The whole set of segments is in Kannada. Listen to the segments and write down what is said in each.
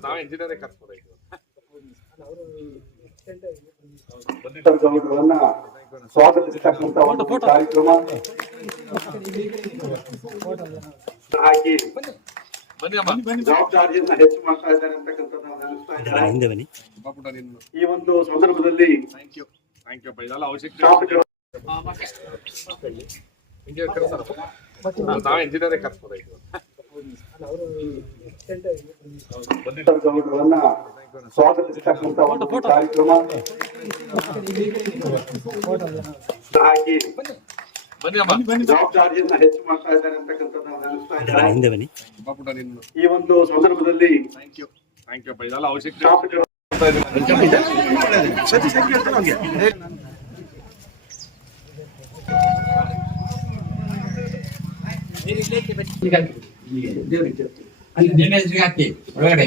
ನಾವೇ ಇಂಜಿನಿಯರೇ ಕರ್ಸ್ಬೋದಾಯ್ತು ಗೌಡರನ್ನ ಸ್ವಾಗತಿಸತಕ್ಕಂತ ಒಂದು ಕಾರ್ಯಕ್ರಮ ಜವಾಬ್ದಾರಿಯನ್ನ ಹೆಚ್ಚು ಮಾಡ್ತಾ ಇದ್ದಾರೆ ಅಂತಕ್ಕಂಥದ್ದು ಈ ಒಂದು ಸಂದರ್ಭದಲ್ಲಿ ಶಾಸಕರು ನಾವೇ ಇಂಜಿನಿಯರೇ ಕರ್ಸ್ಬೋದಾಯ್ತು ಗೌಡರನ್ನ ಸ್ವಾಗತಿಸತಕ್ಕಂತ ಒಂದು ಕಾರ್ಯಕ್ರಮ ಹಾಕಿ ಜವಾಬ್ದಾರಿಯನ್ನ ಹೆಚ್ಚು ಮಾಡ್ತಾ ಇದ್ದಾರೆ ಅಂತಕ್ಕಂಥದ್ದು ನಾವು ನೆನೆಸ್ತಾ ಇದ್ದಾರೆ ಹಿಂದೆ ಬನ್ನಿ ಬಾಪುಟ ನಿನ್ನ ಈ ಒಂದು ಸಂದರ್ಭದಲ್ಲಿ ಥ್ಯಾಂಕ್ ಯು ಥ್ಯಾಂಕ್ ಯು ಅಪ್ಪ ಇದೆಲ್ಲ ಅವಶ್ಯಕತೆ ಶಾಸಕರು ಅಲ್ಲಿ ನೆನೆ ಹಾಕಿ ಒಳಗಡೆ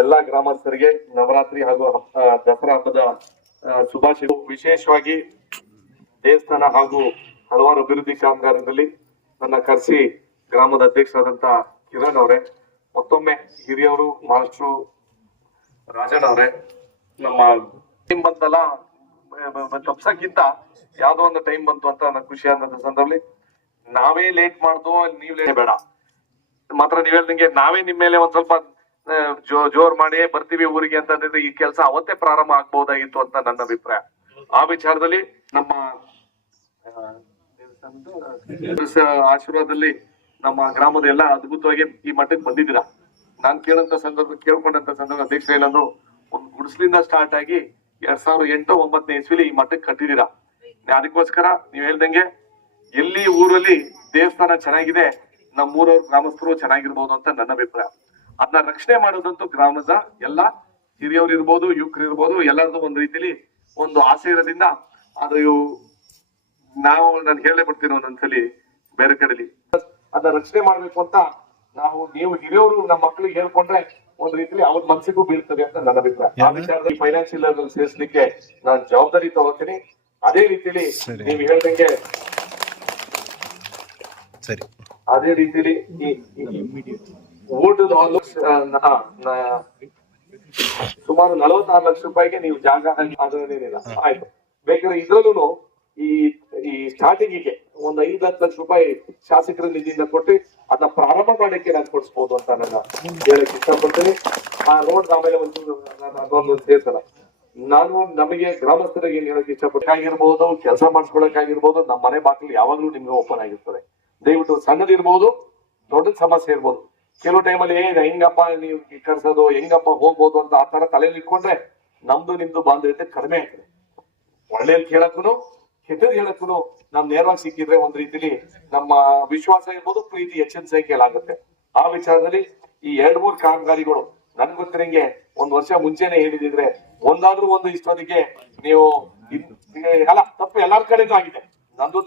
ಎಲ್ಲಾ ಗ್ರಾಮಸ್ಥರಿಗೆ ನವರಾತ್ರಿ ಹಾಗೂ ದಸರಾ ಹಬ್ಬದ ಶುಭಾಶಯ ವಿಶೇಷವಾಗಿ ದೇವಸ್ಥಾನ ಹಾಗೂ ಹಲವಾರು ಅಭಿವೃದ್ಧಿ ಕಾಮಗಾರದಲ್ಲಿ ನನ್ನ ಕರೆಸಿ ಗ್ರಾಮದ ಅಧ್ಯಕ್ಷರಾದಂತ ಕಿರಣ್ ಅವರೇ, ಮತ್ತೊಮ್ಮೆ ಹಿರಿಯವರು, ಮಾಸ್ಟ್ರು ರಾಜಣ್ಣ ಅವರೇ, ನಮ್ಮ ಟೈಮ್ ಬಂತಲ್ಲ ತಪ್ಸಕ್ಕಿಂತ ಯಾವ್ದೋ ಒಂದು ಟೈಮ್ ಬಂತು ಅಂತ ನನ್ ಖುಷಿ ಆದಂತ ಸಂದರ್ಭದಲ್ಲಿ ನಾವೇ ಲೇಟ್ ಮಾಡ್ದು, ನೀವ್ ಲೇಟ್ ಬೇಡ. ಮಾತ್ರ ನೀವ್ ಹೇಳ್ದಂಗೆ ನಾವೇ ನಿಮ್ಮ ಮೇಲೆ ಒಂದ್ ಸ್ವಲ್ಪ ಜೋ, ಜೋರ್ ಮಾಡಿ ಬರ್ತೀವಿ ಊರಿಗೆ ಅಂತ ಈ ಕೆಲಸ ಅವತ್ತೇ ಪ್ರಾರಂಭ ಆಗ್ಬಹುದಾಗಿತ್ತು ಅಂತ ನನ್ನ ಅಭಿಪ್ರಾಯ. ಆ ವಿಚಾರದಲ್ಲಿ ನಮ್ಮ ಆಶೀರ್ವಾದದಲ್ಲಿ ನಮ್ಮ ಗ್ರಾಮದ ಎಲ್ಲ ಅದ್ಭುತವಾಗಿ ಈ ಮಟ್ಟಕ್ಕೆ ಬಂದಿದ್ದೀರಾ? ನಾನ್ ಕೇಳಂತ ಸಂದರ್ಭ, ಕೇಳ್ಕೊಂಡಂತ ಸಂದರ್ಭ ಅಧ್ಯಕ್ಷ ಏನಂದ್ರು ಒಂದ್ ಗುಡಿಸ್ಲಿಂದ ಸ್ಟಾರ್ಟ್ ಆಗಿ ಎರಡ್ ಸಾವಿರದ ಎಂಟು ಒಂಬತ್ತನೇ ಇಸ್ವಿಲಿ ಈ ಮಟ್ಟಕ್ಕೆ ಕಟ್ಟಿದೀರಾ ಅದಕ್ಕೋಸ್ಕರ ನೀವ್ ಹೇಳ್ದಂಗೆ ಎಲ್ಲಿ ಊರಲ್ಲಿ ದೇವಸ್ಥಾನ ಚೆನ್ನಾಗಿದೆ, ನಮ್ಮೂರವ್ರ ಗ್ರಾಮಸ್ಥರು ಚೆನ್ನಾಗಿರ್ಬೋದು ಅಂತ ನನ್ನ ಅಭಿಪ್ರಾಯ. ಅದನ್ನ ರಕ್ಷಣೆ ಮಾಡೋದಂತೂ ಗ್ರಾಮದ ಎಲ್ಲ ಹಿರಿಯವ್ರು ಇರ್ಬೋದು ಯುವಕರು ಇರ್ಬೋದು ಎಲ್ಲರದು ಒಂದ್ ರೀತಿಲಿ ಒಂದು ಆಸೆ ಇರೋದ್ರಿಂದ ಅದು ಇವು ನಾವು ನಾನು ಹೇಳೇ ಬಿಡ್ತೀನಿ ಒಂದೊಂದ್ಸಲಿ ಬೇರೆ ಕಡೆಲಿ. ಅದನ್ನ ರಕ್ಷಣೆ ಮಾಡ್ಬೇಕು ಅಂತ ನಾವು ನೀವು ಹಿರಿಯವರು ನಮ್ಮ ಮಕ್ಕಳಿಗೆ ಹೇಳ್ಕೊಂಡ್ರೆ ಒಂದ್ ರೀತಿಲಿ ಅವ್ರ ಮನಸ್ಸಿಗೂ ಬೀಳ್ತದೆ ಅಂತ ನನ್ನ ಅಭಿಪ್ರಾಯ. ಆ ವಿಚಾರದಲ್ಲಿ ಫೈನಾನ್ಷಿಯಲ್ ಸೇರಿಸ್ಲಿಕ್ಕೆ ನಾನು ಜವಾಬ್ದಾರಿ ತಗೋತೀನಿ. ಅದೇ ರೀತಿಲಿ ನೀವು ಹೇಳ್ದಂಗೆ ಸರಿ. ಅದೇ ರೀತಿಲಿ ಊಟದ ಆಲ್ಮೋಸ್ಟ್ ಸುಮಾರು ನಲವತ್ತಾರು ಲಕ್ಷ ರೂಪಾಯಿಗೆ ನೀವು ಜಾಗ ಅದೇನಿಲ್ಲ ಆಯ್ತು. ಬೇಕಾದ್ರೆ ಇದ್ರಲ್ಲೂ ಈ ಈ ಸ್ಟಾರ್ಟಿಂಗಿಗೆ ಒಂದ್ ಐದ್ ಹತ್ತು ಲಕ್ಷ ರೂಪಾಯಿ ಶಾಸಕರ ನಿಧಿಯಿಂದ ಕೊಟ್ಟು ಅದನ್ನ ಪ್ರಾರಂಭ ಮಾಡಕ್ಕೆ ನಾನು ಕೊಡಿಸ್ಬೋದು ಅಂತ ನನ್ನ ಹೇಳಕ್ ಇಷ್ಟಪಡ್ತೀನಿ. ಆ ರೋಡ್ ಆಮೇಲೆ ಒಂದು ಅದೊಂದು ಸೇರ್ಸಲ್ಲ. ನಾನು ನಮಗೆ ಗ್ರಾಮಸ್ಥರಿಗೆ ಏನ್ ಹೇಳಕ್ ಇಷ್ಟಪಟ್ಟಾಗಿರ್ಬೋದು ಕೆಲಸ ಮಾಡಿಸ್ಕೊಳಕ್ಕಾಗಿರ್ಬೋದು ನಮ್ಮ ಮನೆ ಬಾಗಿಲು ಯಾವಾಗ್ಲೂ ನಿಮ್ಗೆ ಓಪನ್ ಆಗಿರ್ತದೆ. ದಯವಿಟ್ಟು ಸಣ್ಣದಿರ್ಬೋದು ದೊಡ್ಡ ಸಮಸ್ಯೆ ಇರ್ಬೋದು. ಕೆಲವು ಟೈಮಲ್ಲಿ ಹೆಂಗಪ್ಪ, ನೀವು ಕರ್ಸೋದು, ಹೆಂಗಪ್ಪ ಹೋಗ್ಬೋದು ಅಂತ ಆ ತರ ತಲೆಯಲ್ಲಿ ಇಟ್ಕೊಂಡ್ರೆ ನಮ್ದು ನಿಮ್ದು ಬಾಂಧವ್ಯತೆ ಕಡಿಮೆ ಆಗ್ತದೆ. ಒಳ್ಳೇದ್ ಕೇಳಕ್ಕೂ ಕೆಟ್ಟದ್ ಹೇಳಕ್ಕೂ ನಮ್ ನೇರವಾಗಿ ಸಿಕ್ಕಿದ್ರೆ ಒಂದ್ ರೀತಿಲಿ ನಮ್ಮ ವಿಶ್ವಾಸ ಇರ್ಬೋದು, ಪ್ರೀತಿ ಹೆಚ್ಚಿನ ಸಂಖ್ಯೆಯಲ್ಲಿ ಆಗುತ್ತೆ ಆ ವಿಚಾರದಲ್ಲಿ ಈ ಎರಡ್, ಮೂರ್ ಕಾಮಗಾರಿಗಳು ನನ್ ಗೊತ್ತಿರಂಗೆ ಒಂದ್ ವರ್ಷ ಮುಂಚೆನೆ ಹೇಳಿದಿದ್ರೆ ಒಂದಾದ್ರೂ ಒಂದು ಇಷ್ಟೊತ್ತಿಗೆ ನೀವು ಅಲ್ಲ, ತಪ್ಪು ಎಲ್ಲಾರ್ ಕಡೆನೂ ಆಗಿದೆ. ನಂದು